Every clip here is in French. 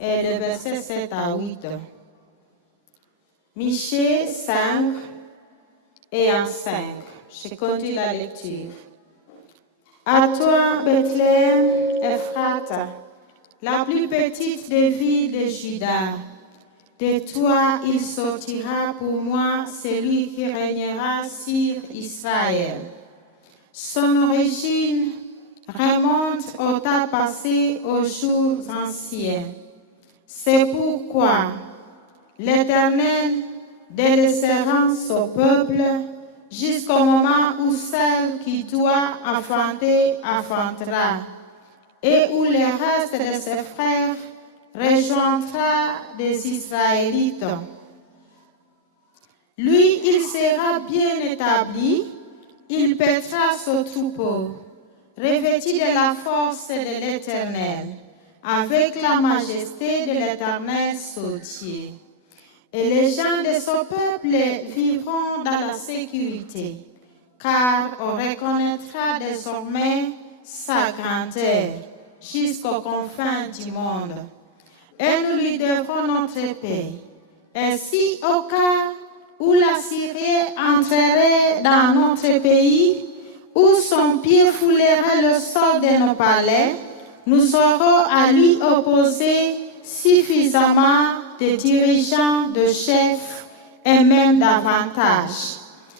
et le verset 7 à 8. Michée 5 et en 5. Je continue la lecture. À toi, Bethléem, Ephrata, la plus petite des villes de Juda, de toi il sortira pour moi celui qui régnera sur Israël. Son origine remonte au temps passé, aux jours anciens. C'est pourquoi l'Éternel délaissera son peuple jusqu'au moment où celle qui doit enfanter enfantera, et où le reste de ses frères rejoindra des Israélites. Lui, il sera bien établi, il paîtra son troupeau, revêtu de la force de l'Éternel, avec la majesté de l'Éternel son Dieu. Et les gens de son peuple vivront dans la sécurité, car on reconnaîtra désormais sa grandeur jusqu'aux confins du monde. Et nous lui devrons notre paix. Et si au cas où la Syrie entrerait dans notre pays, où son pied foulerait le sol de nos palais, nous aurons à lui opposer suffisamment de dirigeants, de chefs et même davantage.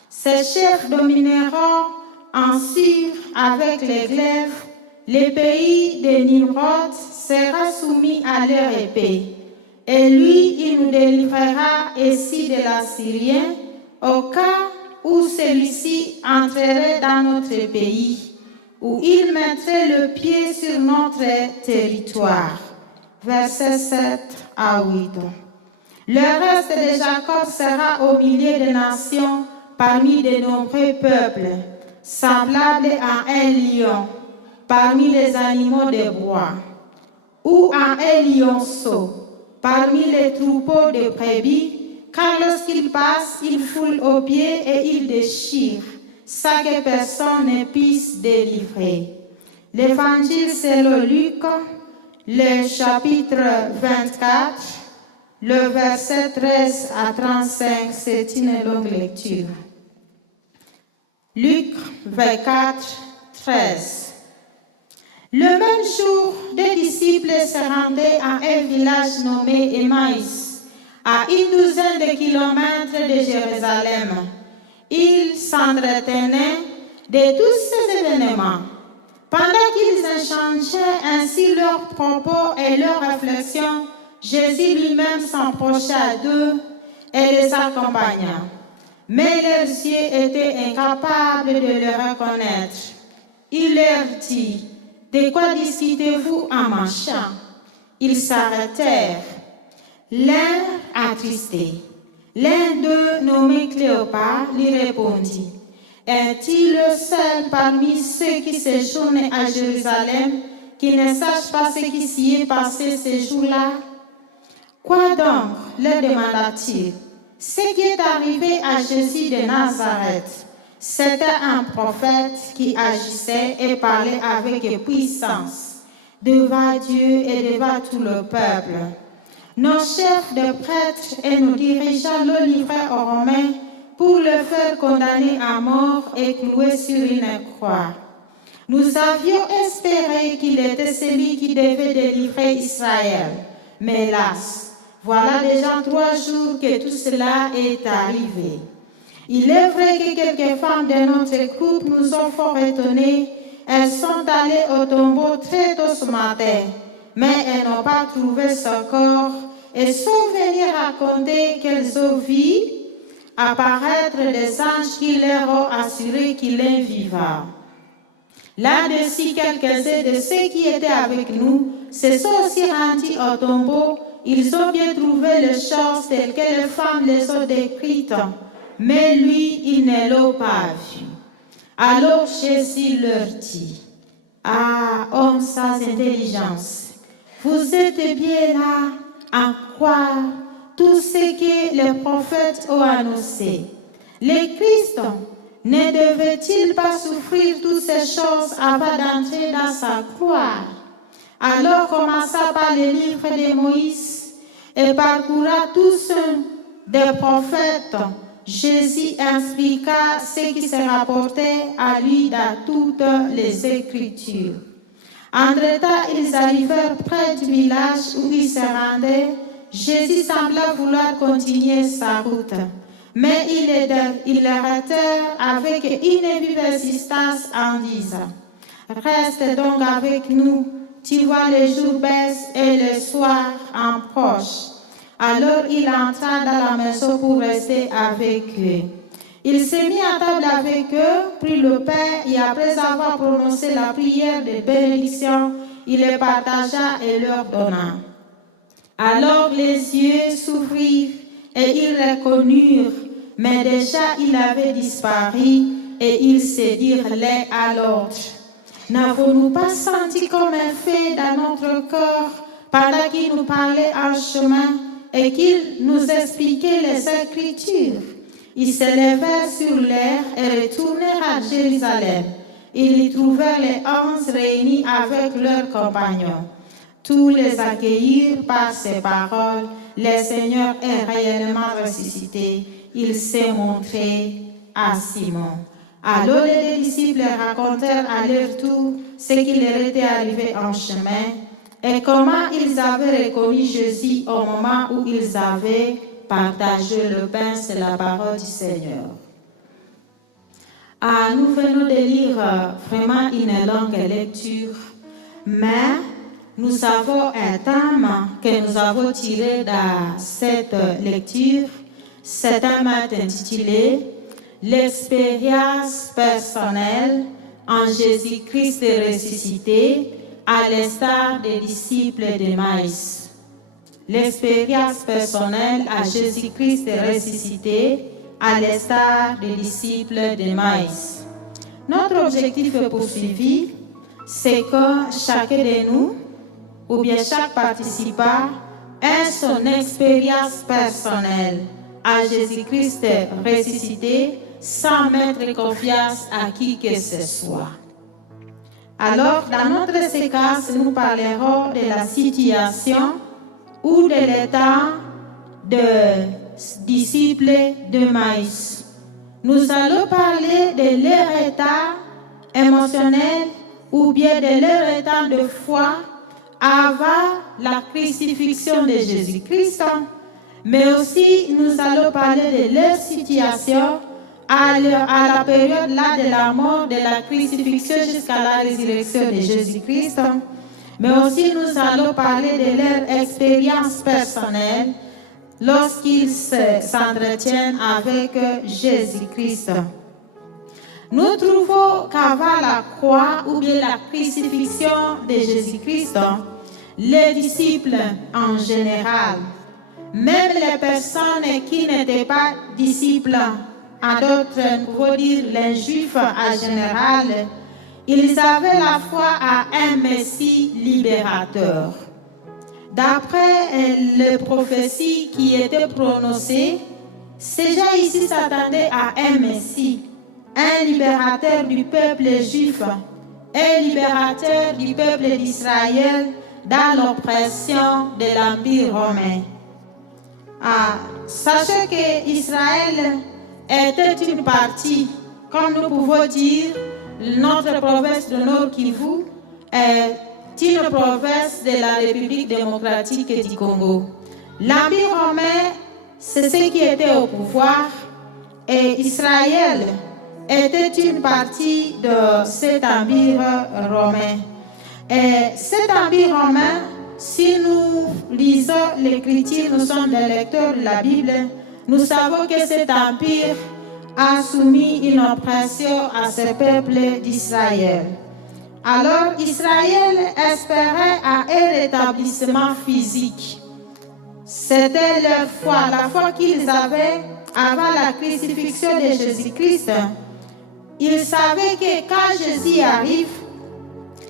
Ces chefs domineront ensuite avec les glaives. Le pays de Nimrod sera soumis à leur épée. Et lui, il nous délivrera ici de l'Assyrien au cas où celui-ci entrerait dans notre pays, où il mettrait le pied sur notre territoire. Versets 7 à 8. Le reste de Jacob sera au milieu des nations parmi de nombreux peuples, semblables à un lion parmi les animaux des bois, ou à un lionceau parmi les troupeaux de brebis, car lorsqu'il passe, il foule aux pieds et il déchire, sans que personne ne puisse délivrer. L'évangile selon Luc, le chapitre 24, le verset 13 à 35, c'est une longue lecture. Luc 24, 13. Le même jour, des disciples se rendaient à un village nommé Emmaüs, à une douzaine de kilomètres de Jérusalem. Ils s'entretenaient de tous ces événements. Pendant qu'ils échangeaient ainsi leurs propos et leurs réflexions, Jésus lui-même s'approcha d'eux et les accompagna. Mais leurs yeux étaient incapables de le reconnaître. Il leur dit: de quoi discutez-vous en marchant? Ils s'arrêtèrent. L'un attristé. L'un d'eux, nommé Cléopas, lui répondit: est-il le seul parmi ceux qui séjournent à Jérusalem qui ne sache pas ce qui s'y est passé ces jours-là? Quoi donc, leur demanda-t-il. Ce qui est arrivé à Jésus de Nazareth, c'était un prophète qui agissait et parlait avec puissance devant Dieu et devant tout le peuple. Nos chefs de prêtres et nos dirigeants le livraient aux Romains pour le faire condamner à mort et clouer sur une croix. Nous avions espéré qu'il était celui qui devait délivrer Israël. Mais hélas, voilà déjà 3 jours que tout cela est arrivé. Il est vrai que quelques femmes de notre groupe nous ont fort étonnés. Elles sont allées au tombeau très tôt ce matin, mais elles n'ont pas trouvé ce corps et sont venues raconter qu'elles ont vu apparaître des anges qui leur ont assuré qu'il est vivant. Là-dessus, quelques-uns de ceux qui étaient avec nous se sont aussi rendus au tombeau. Ils ont bien trouvé les choses telles que les femmes les ont décrites, mais lui, il ne l'a pas vu. Alors Jésus leur dit: ah, hommes sans intelligence, vous êtes bien là à croire tout ce que les prophètes ont annoncé. Le Christ ne devait-il pas souffrir toutes ces choses avant d'entrer dans sa gloire? Alors commença par le livre de Moïse et parcourant tous des prophètes. Jésus expliqua ce qui se rapportait à lui dans toutes les Écritures. Entre-temps, ils arrivèrent près du village où ils se rendaient. Jésus sembla vouloir continuer sa route, mais ils l'arrêtèrent avec une vive insistance en disant: Reste donc avec nous, tu vois le jour baisse et le soir en proche. Alors il entra dans la maison pour rester avec eux. Il se mit à table avec eux, prit le pain et après avoir prononcé la prière de bénédiction, il les partagea et leur donna. Alors les yeux s'ouvrirent et ils reconnurent, mais déjà il avait disparu et ils se dirent l'un à l'autre: N'avons-nous pas senti comme un feu dans notre corps pendant qu'il nous parlait en chemin et qu'il nous expliquait les Écritures? Ils se levèrent sur l'air et retournèrent à Jérusalem. Ils y trouvèrent les 11 réunis avec leurs compagnons. Tous les accueillirent par ces paroles: Le Seigneur est réellement ressuscité. Il s'est montré à Simon. Alors les disciples racontèrent à leur tour ce qui leur était arrivé en chemin et comment ils avaient reconnu Jésus au moment où ils avaient partagé le pain. C'est la parole du Seigneur. Nous venons de lire vraiment une longue lecture, mais nous avons un thème que nous avons tiré dans cette lecture. Ce thème est intitulé L'expérience personnelle en Jésus-Christ ressuscité, à l'instar des disciples d'Emmaüs. L'expérience personnelle à Jésus-Christ ressuscité, à l'instar des disciples d'Emmaüs. Notre objectif poursuivi, c'est que chacun de nous, ou bien chaque participant, ait son expérience personnelle à Jésus-Christ ressuscité, sans mettre confiance à qui que ce soit. Alors, dans notre séquence, nous parlerons de la situation ou de l'état de disciples d'Emmaüs. Nous allons parler de leur état émotionnel ou bien de leur état de foi avant la crucifixion de Jésus-Christ, mais aussi nous allons parler de leur situation à la période là de la mort, de la crucifixion jusqu'à la résurrection de Jésus-Christ, mais aussi nous allons parler de leur expérience personnelle lorsqu'ils s'entretiennent avec Jésus-Christ. Nous trouvons qu'avant la croix ou bien la crucifixion de Jésus-Christ, les disciples en général, même les personnes qui n'étaient pas disciples, en d'autres, nous pouvons dire les Juifs en général, ils avaient la foi à un Messie libérateur. D'après les prophéties qui étaient prononcées, ces gens ici s'attendaient à un Messie, un libérateur du peuple juif, un libérateur du peuple d'Israël dans l'oppression de l'Empire romain. Sachez que Israël était une partie, comme nous pouvons dire, notre province de Nord Kivu est une province de la République démocratique du Congo. L'Empire romain, c'est ce qui était au pouvoir, et Israël était une partie de cet empire romain. Et cet empire romain, si nous lisons l'Écriture, nous sommes des lecteurs de la Bible, nous savons que cet empire a soumis une oppression à ce peuple d'Israël. Alors Israël espérait à un rétablissement physique. C'était leur foi, la foi qu'ils avaient avant la crucifixion de Jésus-Christ. Ils savaient que quand Jésus arrive,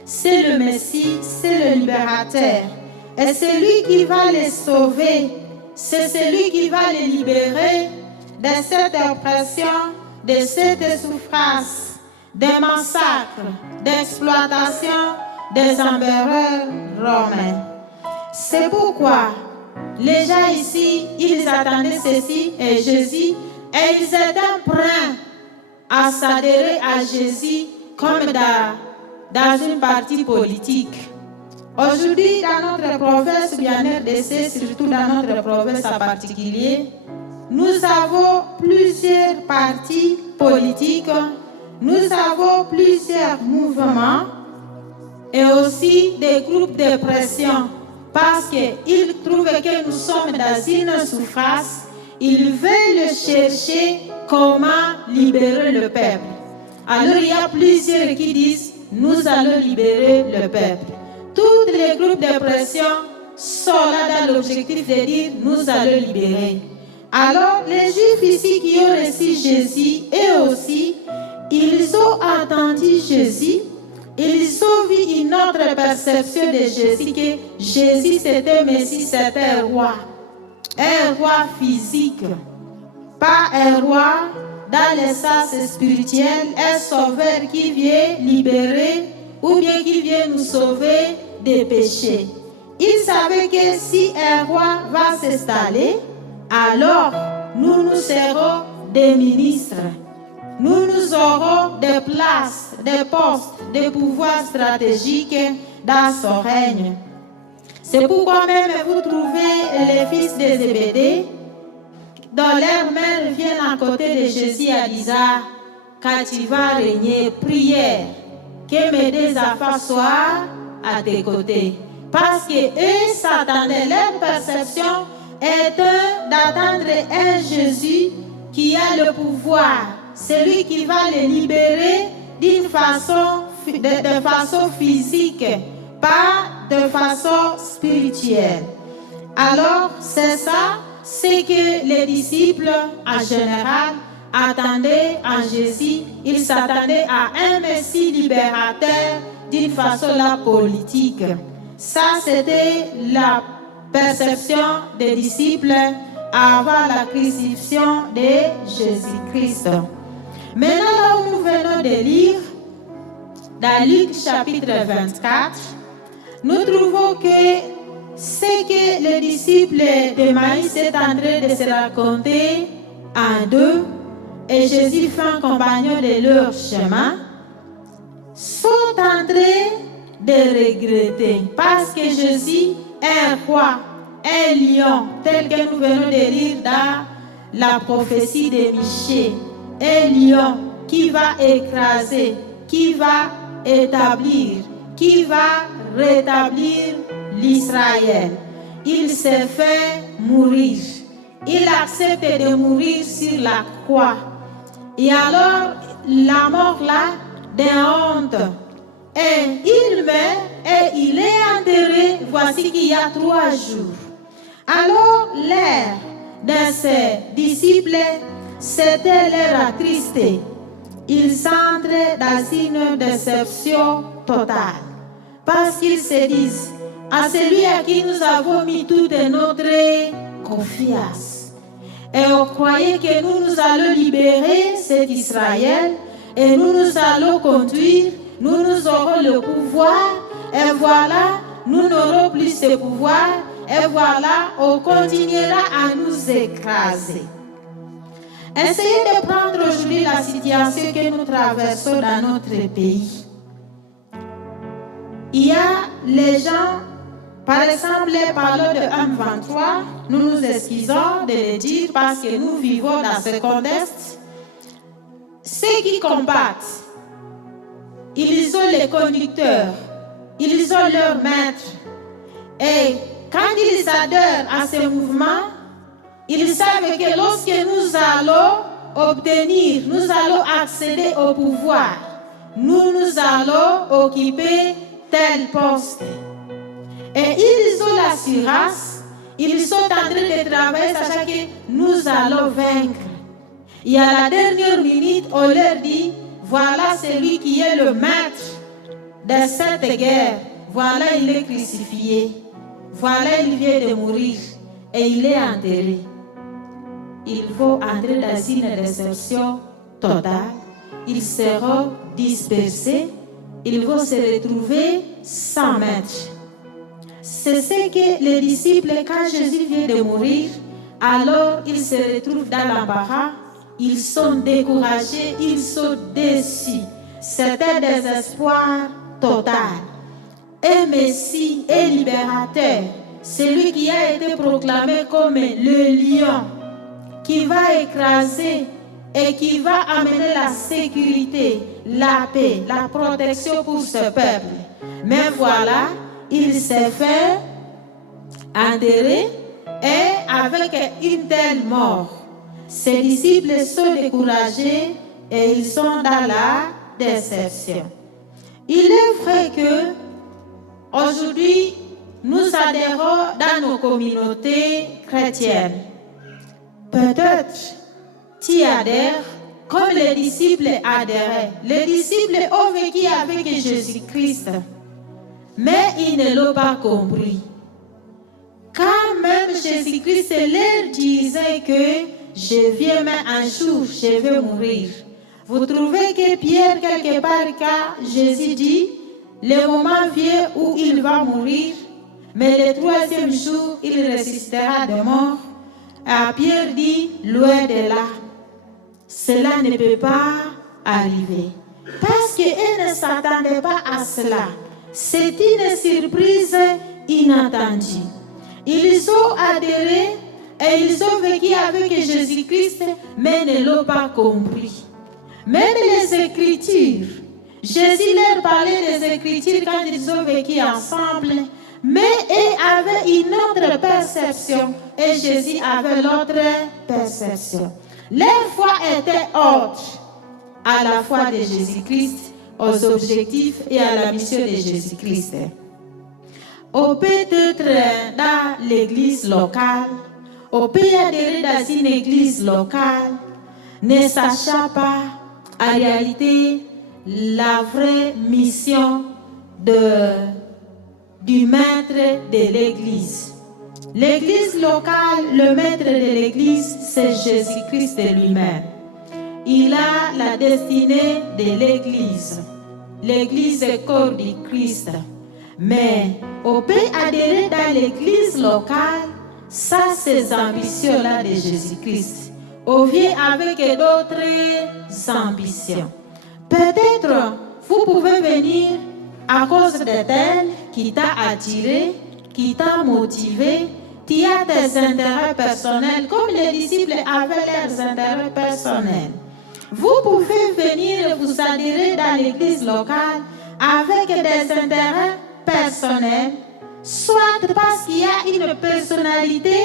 c'est le Messie, c'est le libérateur. Et c'est lui qui va les sauver. C'est celui qui va les libérer de cette oppression, de cette souffrance, des massacres, d'exploitation des empereurs romains. C'est pourquoi les gens ici, ils attendaient ceci et Jésus, et ils étaient prêts à s'adhérer à Jésus comme dans une partie politique. Aujourd'hui, dans notre province, bien RDC, surtout dans notre province en particulier, nous avons plusieurs partis politiques, nous avons plusieurs mouvements et aussi des groupes de pression parce qu'ils trouvent que nous sommes dans une souffrance. Ils veulent chercher comment libérer le peuple. Alors il y a plusieurs qui disent nous allons libérer le peuple. Tous les groupes de pression sont là dans l'objectif de dire nous allons libérer. Alors les Juifs ici qui ont reçu Jésus, eux aussi, ils ont entendu Jésus, ils ont vu une autre perception de Jésus, que Jésus c'était Messie, c'était un roi physique, pas un roi dans le sens spirituel, un sauveur qui vient libérer ou bien qui vient nous sauver des péchés. Ils savaient que si un roi va s'installer, alors nous serons des ministres. Nous aurons des places, des postes, des pouvoirs stratégiques dans son règne. C'est pourquoi même vous trouvez les fils de Zébédée, dont leurs mères viennent à côté de Jésus à disant, quand tu vas régner, prière, que mes deux enfants soient à tes côtés. Parce que eux s'attendaient, leur perception était d'attendre un Jésus qui a le pouvoir, celui qui va les libérer de façon physique, pas de façon spirituelle. Alors, c'est ça, c'est que les disciples, en général, attendaient en Jésus, ils s'attendaient à un Messie libérateur d'une façon politique. Ça, c'était la perception des disciples avant la crucifixion de Jésus-Christ. Maintenant, là où nous venons de lire, dans Luc chapitre 24, nous trouvons que ce que les disciples de Maïs est en train de se raconter en deux, et Jésus fait un compagnon de leur chemin, sont en train de regretter parce que Jésus est un roi, un lion, tel que nous venons de lire dans la prophétie de Michée, un lion qui va écraser, qui va établir, qui va rétablir l'Israël. Il s'est fait mourir. Il accepte de mourir sur la croix. Et alors, la mort là, de honte. Et il meurt et il est enterré, voici qu'il y a 3 jours. Alors, l'air de ses disciples, c'était l'air attristé. Ils entrent dans une déception totale. Parce qu'ils se disent, à celui à qui nous avons mis toute notre confiance. Et on croyait que nous allons libérer cet Israël et nous allons conduire, nous aurons le pouvoir et voilà, nous n'aurons plus ce pouvoir et voilà, on continuera à nous écraser. Essayez de prendre aujourd'hui la situation que nous traversons dans notre pays. Il y a les gens, par exemple, parlons de 1,23, nous nous excusons de le dire parce que nous vivons dans ce contexte. Ceux qui combattent, ils ont les conducteurs, ils ont leurs maîtres. Et quand ils adhèrent à ce mouvement, ils savent que lorsque nous allons obtenir, nous allons accéder au pouvoir, nous allons occuper tel poste. Et ils ont l'assurance, ils sont en train de travailler, sachant que nous allons vaincre. Et à la dernière minute, on leur dit, voilà celui qui est le maître de cette guerre. Voilà, il est crucifié. Voilà, il vient de mourir. Et il est enterré. Il faut entrer dans une déception totale. Ils seront dispersés ils vont se retrouver sans maître. C'est ce que les disciples, quand Jésus vient de mourir, alors ils se retrouvent dans l'embarras, ils sont découragés, ils sont déçus. C'était désespoir total. Un Messie et libérateur, celui qui a été proclamé comme le lion, qui va écraser et qui va amener la sécurité, la paix, la protection pour ce peuple. Mais voilà, il s'est fait enterrer et avec une telle mort, ses disciples sont découragés et ils sont dans la déception. Il est vrai que aujourd'hui, nous adhérons dans nos communautés chrétiennes. Peut-être tu adhères comme les disciples adhéraient. Les disciples ont vécu avec Jésus-Christ, mais ils ne l'ont pas compris. Quand même Jésus-Christ leur disait que je viens, mais un jour je vais mourir. Vous trouvez que Pierre, quelque part, quand Jésus dit, le moment vient où il va mourir, mais le troisième jour, il ressuscitera de mort. Pierre dit, loin de là, cela ne peut pas arriver. Parce qu'ils ne s'attendaient pas à cela. C'est une surprise inattendue. Ils ont adhéré et ils ont vécu avec Jésus-Christ, mais ne l'ont pas compris. Même les Écritures, Jésus leur parlait des Écritures quand ils ont vécu ensemble, mais ils avaient une autre perception et Jésus avait l'autre perception. Leur foi était autre à la foi de Jésus-Christ, aux objectifs et à la mission de Jésus-Christ. On peut être dans l'église locale, on peut adhérer dans une église locale, ne sachant pas en réalité la vraie mission du maître de l'église. L'église locale, le maître de l'église, c'est Jésus-Christ lui-même. Il a la destinée de l'église. L'église est corps du Christ. Mais on peut adhérer dans l'église locale sans ces ambitions-là de Jésus-Christ. On vient avec d'autres ambitions. Peut-être vous pouvez venir à cause de tel qui t'a attiré, qui t'a motivé, qui a tes intérêts personnels, comme les disciples avaient leurs intérêts personnels. Vous pouvez venir vous adhérer dans l'église locale avec des intérêts personnels, soit parce qu'il y a une personnalité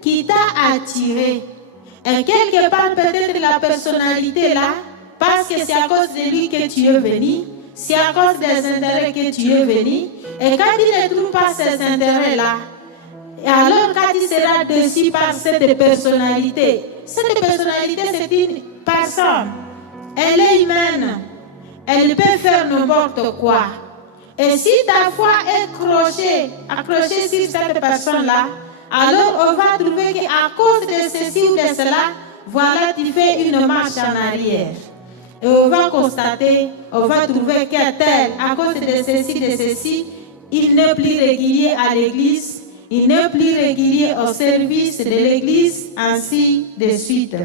qui t'a attiré. Et quelque part, peut-être la personnalité là, parce que c'est à cause de lui que tu es venu, c'est à cause des intérêts que tu es venu. Et quand il ne trouve pas ces intérêts-là, alors quand il sera déçu par cette personnalité c'est une personne. Elle est humaine. Elle peut faire n'importe quoi. Et si ta foi est accrochée sur cette personne-là, alors on va trouver qu'à cause de ceci ou de cela, voilà, tu fais une marche en arrière. Et on va constater, on va trouver qu'à tel, à cause de ceci, il n'est plus régulier à l'église, il n'est plus régulier au service de l'église, ainsi de suite.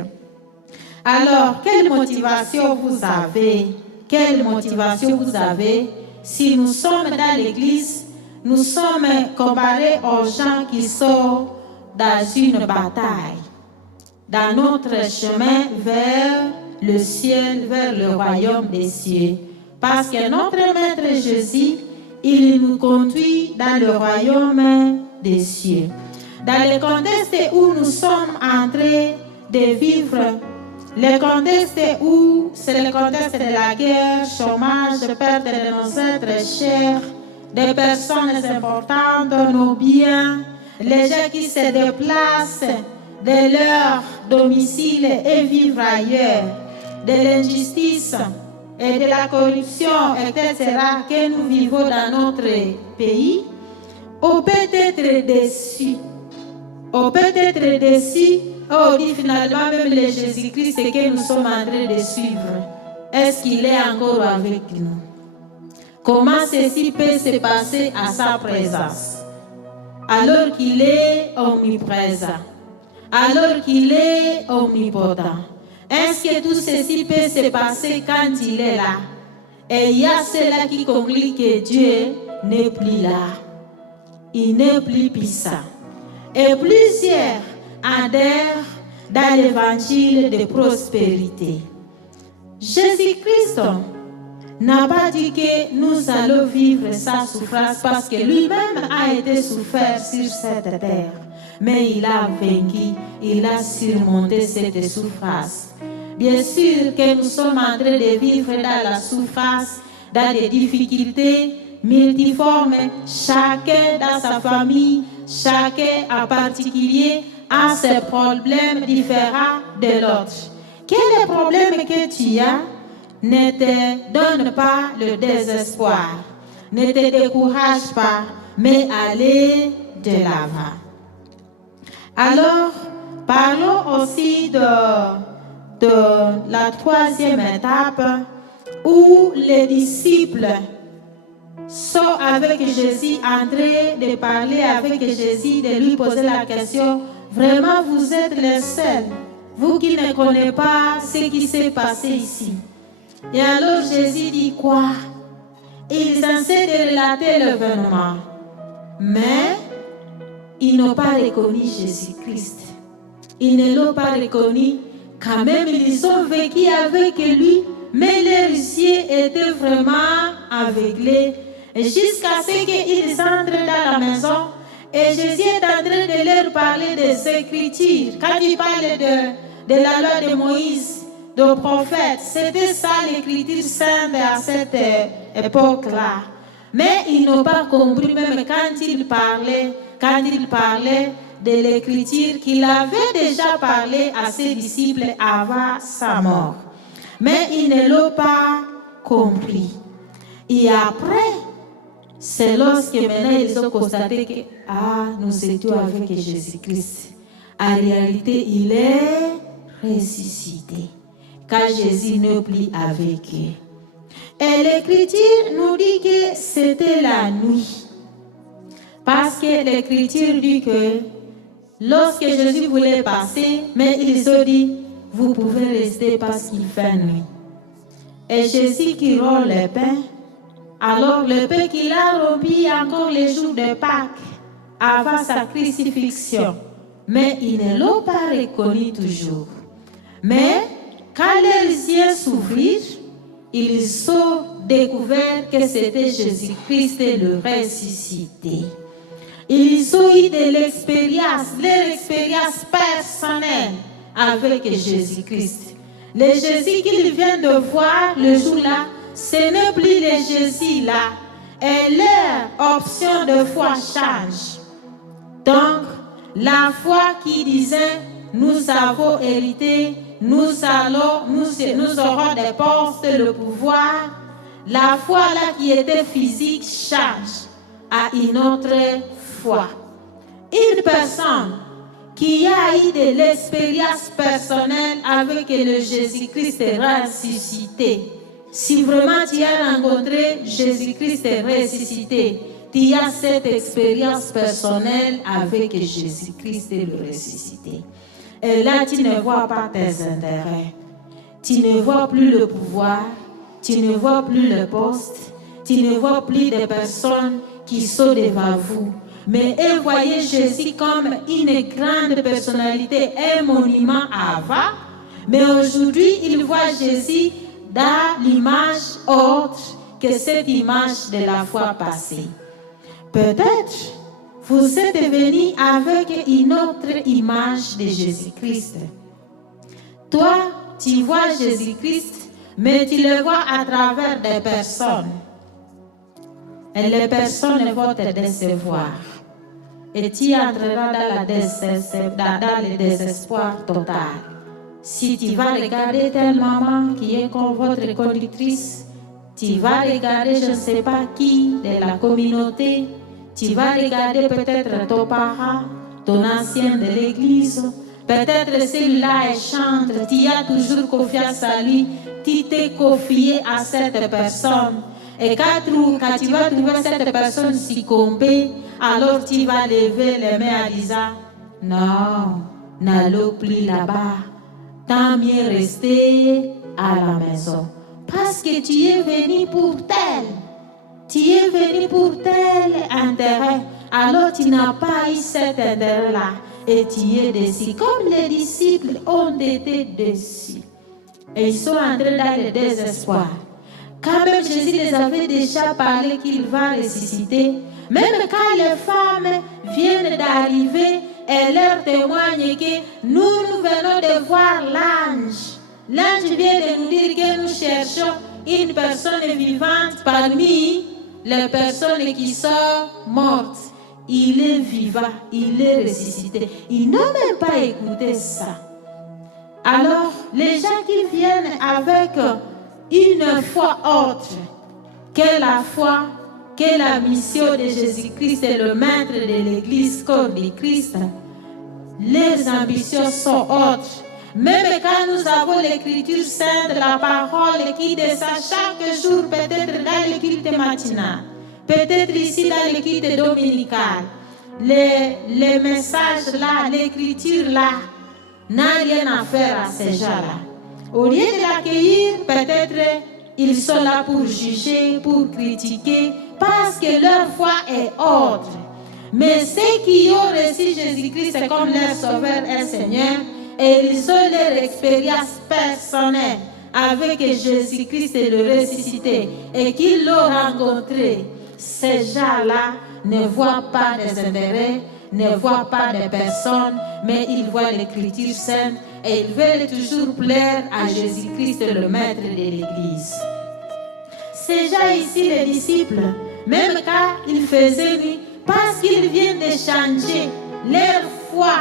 Alors, quelle motivation vous avez? Quelle motivation vous avez? Si nous sommes dans l'église, nous sommes comparés aux gens qui sont dans une bataille, dans notre chemin vers le ciel, vers le royaume des cieux. Parce que notre Maître Jésus, il nous conduit dans le royaume des cieux. Dans le contexte où nous sommes en train de vivre, le contexte où c'est le contexte de la guerre, chômage, perte de nos êtres chers, des personnes importantes, nos biens, les gens qui se déplacent de leur domicile et vivent ailleurs, de l'injustice et de la corruption, etc., que nous vivons dans notre pays, on peut être déçu. On peut être déçu. On dit finalement même le Jésus-Christ que nous sommes en train de suivre. Est-ce qu'il est encore avec nous? comment ceci peut se passer à sa présence, alors qu'il est omniprésent, alors qu'il est omnipotent? Est-ce que tout ceci peut se passer quand il est là? Et il y a ceux-là qui concluent que Dieu n'est plus là. Il n'est plus puissant. Et plusieurs adhèrent dans l'évangile de prospérité. Jésus-Christ n'a pas dit que nous allons vivre sa souffrance parce que lui-même a été souffert sur cette terre. Mais il a vaincu, il a surmonté cette souffrance. Bien sûr que nous sommes en train de vivre dans la souffrance, dans des difficultés multiformes, chacun dans sa famille, chacun en particulier a ses problèmes différents de l'autre. Quel est le problème que tu as? Ne te donne pas le désespoir, ne te décourage pas, mais allez de l'avant. Alors, parlons aussi de la troisième étape où les disciples sont avec Jésus, en train de parler avec Jésus, de lui poser la question, vraiment vous êtes les seuls, vous qui ne connaissez pas ce qui s'est passé ici. Et alors Jésus dit quoi? Ils essaient de relater l'événement, mais ils n'ont pas reconnu Jésus-Christ. Ils ne l'ont pas reconnu. Quand même, ils ont vécu avec lui, mais leurs yeux étaient vraiment aveuglés. Jusqu'à ce qu'ils entrent dans la maison, et Jésus est en train de leur parler des Écritures. Quand il parle de la loi de Moïse, de prophètes, c'était ça l'Écriture sainte à cette époque-là. Mais ils n'ont pas compris, même quand il parlait de l'Écriture, qu'il avait déjà parlé à ses disciples avant sa mort. Mais ils ne l'ont pas compris. Et après, c'est lorsque maintenant ils ont constaté que nous étions avec Jésus-Christ. En réalité, il est ressuscité. Car Jésus n'est plus avec eux. Et l'Écriture nous dit que c'était la nuit. Parce que l'Écriture dit que lorsque Jésus voulait passer, mais ils ont dit, vous pouvez rester parce qu'il fait nuit. Et Jésus qui rompt le pain, alors le pain qu'il a rompu encore les jours de Pâques, avant sa crucifixion. Mais ils ne l'ont pas reconnu toujours. Mais quand leurs yeux s'ouvrirent, ils ont découvert que c'était Jésus-Christ le ressuscité. Ils ont eu de l'expérience, leur expérience personnelle avec Jésus-Christ. Le Jésus qu'ils viennent de voir le jour-là, ce n'est plus le Jésus-là. Et leur option de foi change. Donc, la foi qui disait, nous avons hérité, nous aurons des postes, le pouvoir. La foi là qui était physique change à une autre foi. Une personne qui a eu de l'expérience personnelle avec le Jésus-Christ ressuscité. Si vraiment tu as rencontré Jésus-Christ ressuscité, tu as cette expérience personnelle avec Jésus-Christ le ressuscité. Et là, tu ne vois pas tes intérêts. Tu ne vois plus le pouvoir. Tu ne vois plus le poste. Tu ne vois plus des personnes qui sont devant vous. Mais eux voyaient Jésus comme une grande personnalité, un monument à avoir. Mais aujourd'hui, ils voient Jésus dans l'image autre que cette image de la foi passée. Peut-être vous êtes venus avec une autre image de Jésus-Christ. Toi, tu vois Jésus-Christ, mais tu le vois à travers des personnes. Et les personnes vont te décevoir. Et tu entreras dans le désespoir total. Si tu vas regarder telle maman qui est comme votre conductrice, tu vas regarder je ne sais pas qui de la communauté, tu vas regarder peut-être ton parent, ton ancien de l'église, peut-être celui-là chante, tu as toujours confiance à lui, tu t'es confié à cette personne. Et quand tu vas trouver cette personne succomber, alors tu vas lever les mains en disant, non, n'allons plus là-bas. Tant mieux rester à la maison. Parce que tu es venu pour tel. Tu es venu pour tel intérêt. Alors tu n'as pas eu cet intérêt-là. Et tu es déçu. Comme les disciples ont été déçus. Et ils sont entrés dans le désespoir. Quand même Jésus les avait déjà parlé qu'il va ressusciter. Même quand les femmes viennent d'arriver, elles leur témoignent que nous venons de voir l'ange. L'ange vient de nous dire que nous cherchons une personne vivante parmi les personnes qui sont mortes. Il est vivant, il est ressuscité. Ils n'ont même pas écouté ça. Alors, les gens qui viennent avec une foi autre que la foi, que la mission de Jésus-Christ est le maître de l'Église, corps de Christ, les ambitions sont autres. Même quand nous avons l'Écriture sainte, la parole qui descend chaque jour, peut-être dans le culte matinal, peut-être ici dans le culte dominical, les messages là, l'Écriture là, n'a rien à faire à ces gens-là. Au lieu de l'accueillir, peut-être ils sont là pour juger, pour critiquer, parce que leur foi est autre. Mais ceux qui ont reçu Jésus-Christ comme leur Sauveur et Seigneur, et ils ont leur expérience personnelle avec Jésus-Christ et le ressuscité, et qu'ils l'ont rencontré, ces gens-là ne voient pas des intérêts, ne voient pas des personnes, mais ils voient l'Écriture sainte et ils veulent toujours plaire à Jésus-Christ, le maître de l'Église. Ces gens ici, les disciples, même quand ils faisaient nuit, parce qu'ils viennent de changer leur foi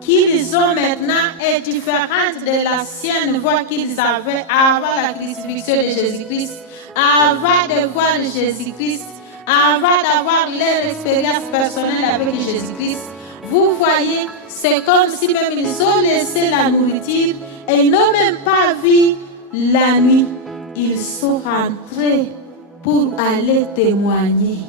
qu'ils ont maintenant est différente de l'ancienne foi qu'ils avaient avant la crucifixion de Jésus-Christ, avant de voir Jésus-Christ, avant d'avoir leur expérience personnelle avec Jésus-Christ. Vous voyez, c'est comme si même ils ont laissé la nourriture et ils n'ont même pas vu la nuit. Ils sont rentrés pour aller témoigner.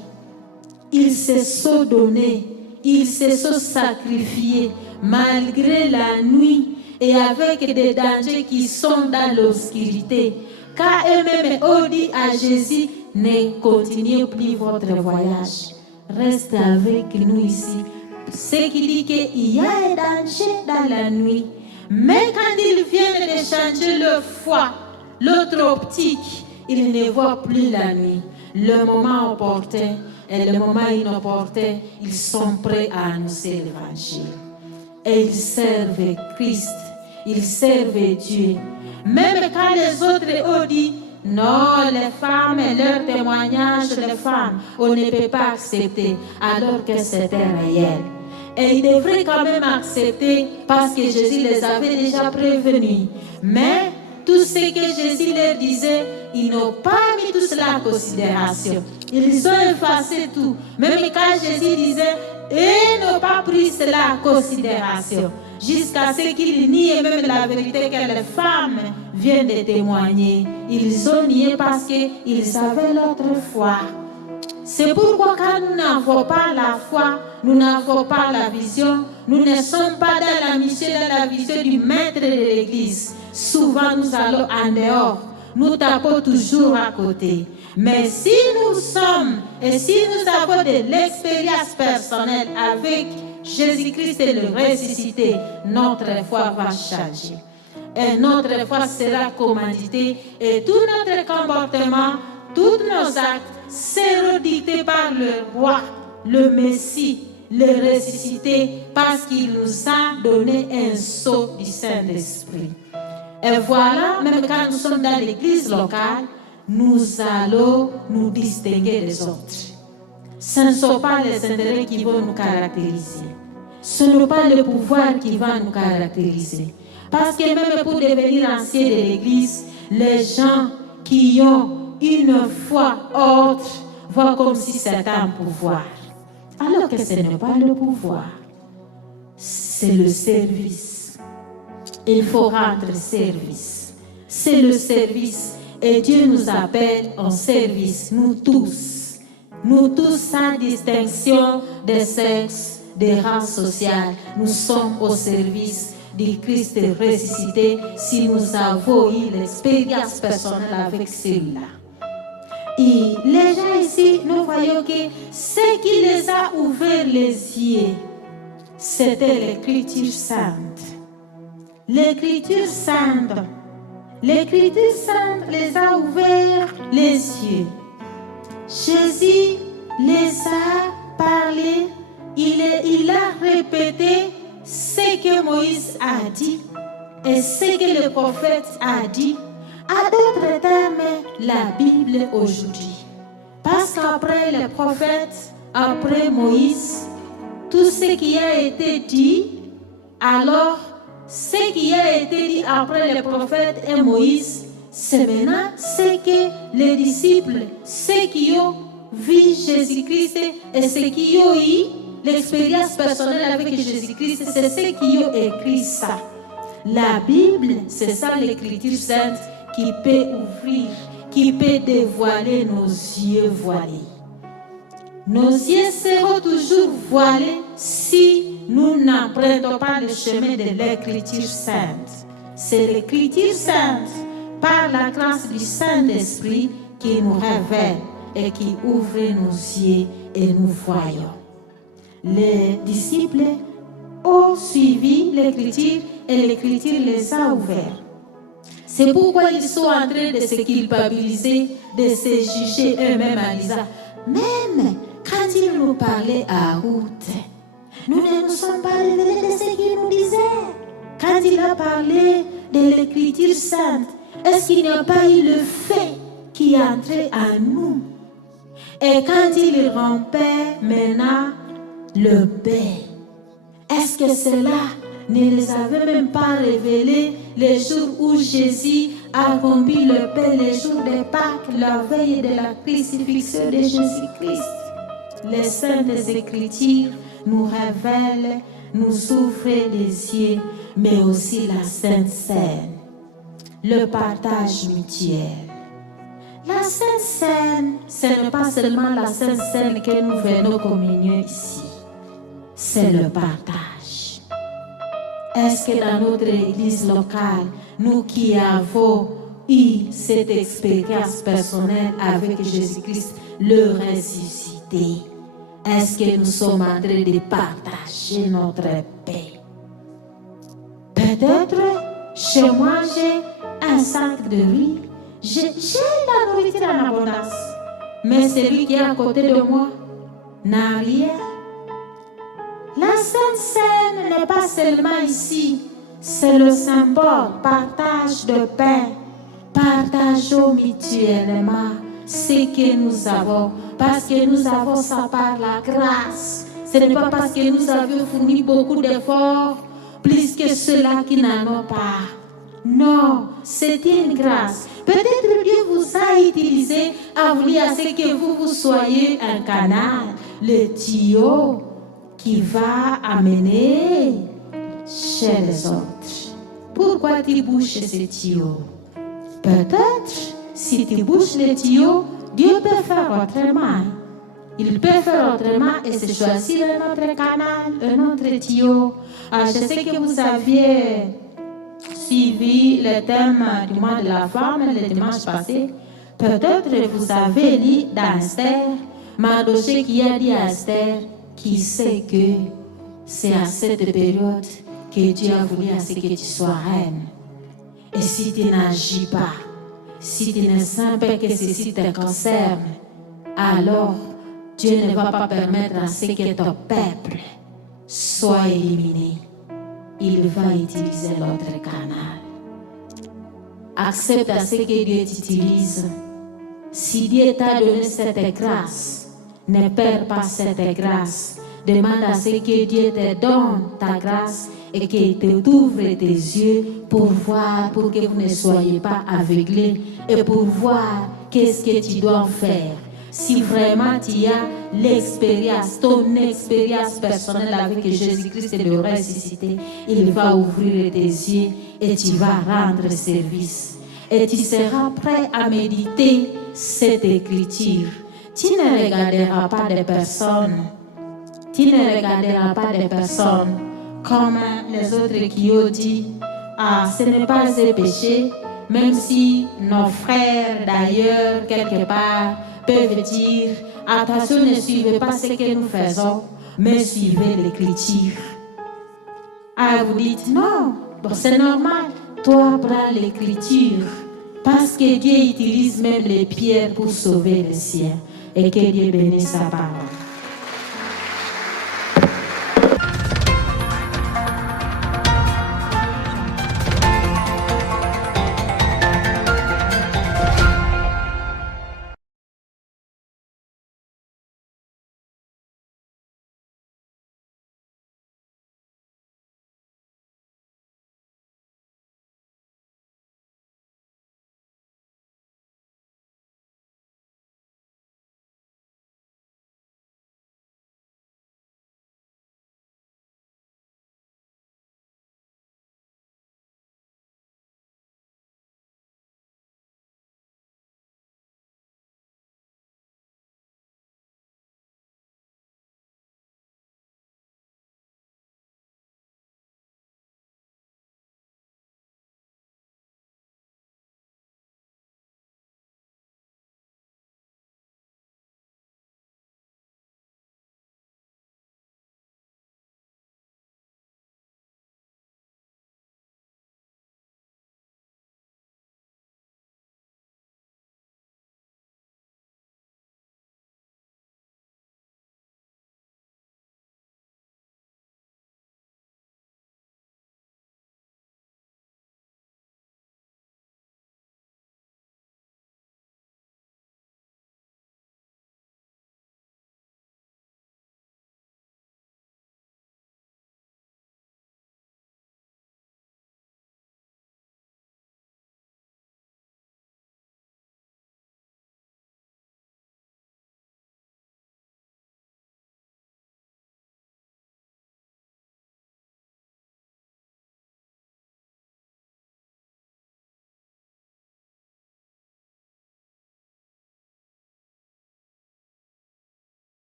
Ils se sont donnés, ils se sont sacrifiés malgré la nuit et avec des dangers qui sont dans l'obscurité. Car eux-mêmes ont dit à Jésus, ne continuez plus votre voyage. Restez avec nous ici. Ce qui dit qu'il y a un danger dans la nuit. Mais quand ils viennent de changer leur foi, l'autre optique, ils ne voient plus la nuit. Le moment opportun et le moment inopportun, ils sont prêts à annoncer l'évangile. Et ils servent Christ, ils servent Dieu. Même quand les autres ont dit, non, les femmes et leur témoignage des femmes, on ne peut pas accepter, alors que c'était réel. Et ils devraient quand même accepter parce que Jésus les avait déjà prévenus. Mais tout ce que Jésus leur disait, ils n'ont pas mis tout cela en considération. Ils ont effacé tout. Même quand Jésus disait, ils n'ont pas pris cela en considération. Jusqu'à ce qu'ils nient même la vérité que les femmes viennent de témoigner. Ils ont nié parce qu'ils avaient l'autre foi. C'est pourquoi quand nous n'avons pas la foi, nous n'avons pas la vision, nous ne sommes pas dans la mission, dans la vision du maître de l'Église. Souvent nous allons en dehors, nous tapons toujours à côté. Mais si nous sommes et si nous avons de l'expérience personnelle avec Jésus-Christ et le ressuscité, notre foi va changer. Et notre foi sera commanditée et tout notre comportement, tous nos actes seront dictés par le roi, le Messie, le ressuscité, parce qu'il nous a donné un sceau du Saint-Esprit. Et voilà, même quand nous sommes dans l'église locale, nous allons nous distinguer des autres. Ce ne sont pas les intérêts qui vont nous caractériser. Ce n'est pas le pouvoir qui va nous caractériser. Parce que même pour devenir ancien de l'église, les gens qui ont une foi autre voient comme si c'était un pouvoir. Alors que ce n'est pas le pouvoir. C'est le service. Il faut rendre service. C'est le service. Et Dieu nous appelle en service, nous tous sans distinction de sexe, de race sociale, nous sommes au service du Christ ressuscité si nous avons eu l'expérience personnelle avec celui-là. Et les gens ici, nous voyons que ce qui les a ouvert les yeux, c'était l'Écriture sainte. L'Écriture sainte les a ouvert les yeux. Jésus les a parlé, il a répété ce que Moïse a dit et ce que le prophète a dit. À d'autres termes, la Bible aujourd'hui. Parce qu'après les prophètes, après Moïse, tout ce qui a été dit, alors ce qui a été dit après les prophètes et Moïse, c'est maintenant ce que les disciples, ceux qui ont vu Jésus-Christ et ceux qui ont eu l'expérience personnelle avec Jésus-Christ, c'est ceux qui ont écrit ça. La Bible, c'est ça l'Écriture sainte qui peut ouvrir, qui peut dévoiler nos yeux voilés. Nos yeux seront toujours voilés si nous n'empruntons pas le chemin de l'Écriture sainte. C'est l'Écriture sainte, par la grâce du Saint-Esprit, qui nous révèle et qui ouvre nos yeux et nous voyons. Les disciples ont suivi l'Écriture et l'Écriture les a ouverts. C'est pourquoi ils sont en train de se culpabiliser, de se juger eux-mêmes en disant, même quand il nous parlait à route, nous ne nous sommes pas révélés de ce qu'il nous disait. Quand il a parlé de l'Écriture sainte, est-ce qu'il n'y a pas eu le fait qui est entré en nous? Et quand il rompait maintenant le pain, est-ce que cela ne les avait même pas révélés les jours où Jésus a accompli le pain, les jours de Pâques, la veille de la crucifixion de Jésus-Christ? Les Saintes Écritures nous révèlent, nous ouvrent les yeux, mais aussi la Sainte Seine, le partage mutuel. La Sainte Seine, ce n'est pas seulement la Sainte Seine que nous venons communier ici, c'est le partage. Est-ce que dans notre église locale, nous qui avons eu cette expérience personnelle avec Jésus-Christ, le ressuscité, est-ce que nous sommes en train de partager notre paix? Peut-être, chez moi, j'ai un sac de riz, j'ai la nourriture en abondance, mais celui qui est à côté de moi n'a rien. La Sainte Seine n'est pas seulement ici, c'est le symbole, partage de pain, partageons mutuellement ce que nous avons, parce que nous avons ça par la grâce. Ce n'est pas parce que nous avions fourni beaucoup d'efforts, plus que ceux-là qui n'en ont pas. Non, c'est une grâce. Peut-être Dieu vous a utilisé à voulu à ce que vous soyez un canal, le tuyau qui va amener chez les autres. Pourquoi tu bouches ce tuyau? Peut-être, si tu bouches le tuyau, Dieu peut faire autrement. Il peut faire autrement et se choisir un autre canal, un autre tuyau. Je sais que vous aviez suivi le thème du mois de la femme le dimanche passé. Peut-être vous avez lu dans Esther, Mardochée qui a dit à Esther, qui sait que c'est à cette période que Dieu a voulu à ce que tu sois reine. Et si tu n'agis pas, si tu ne sens pas que ceci te concerne, alors Dieu ne va pas permettre à ce que ton peuple soit éliminé. Il va utiliser l'autre canal. Accepte à ce que Dieu t'utilise. Si Dieu t'a donné cette grâce, ne perds pas cette grâce. Demande à ce que Dieu te donne ta grâce et qu'il t'ouvre tes yeux pour voir, pour que vous ne soyez pas aveuglés et pour voir qu'est-ce que tu dois faire. Si vraiment tu as l'expérience, ton expérience personnelle avec Jésus-Christ et le ressuscité, il va ouvrir tes yeux et tu vas rendre service. et tu seras prêt à méditer cette écriture. Tu ne regarderas pas des personnes. Tu ne regarderas pas des personnes comme les autres qui ont dit, ah, ce n'est pas un péché, même si nos frères d'ailleurs, quelque part, peuvent dire, attention, ne suivez pas ce que nous faisons, mais suivez l'écriture. Ah, vous dites, non, bon, c'est normal, toi prends l'écriture, parce que Dieu utilise même les pierres pour sauver les siens, et que Dieu bénisse sa parole.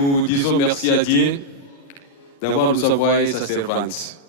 Nous disons merci à Dieu d'avoir nous envoyé sa servante.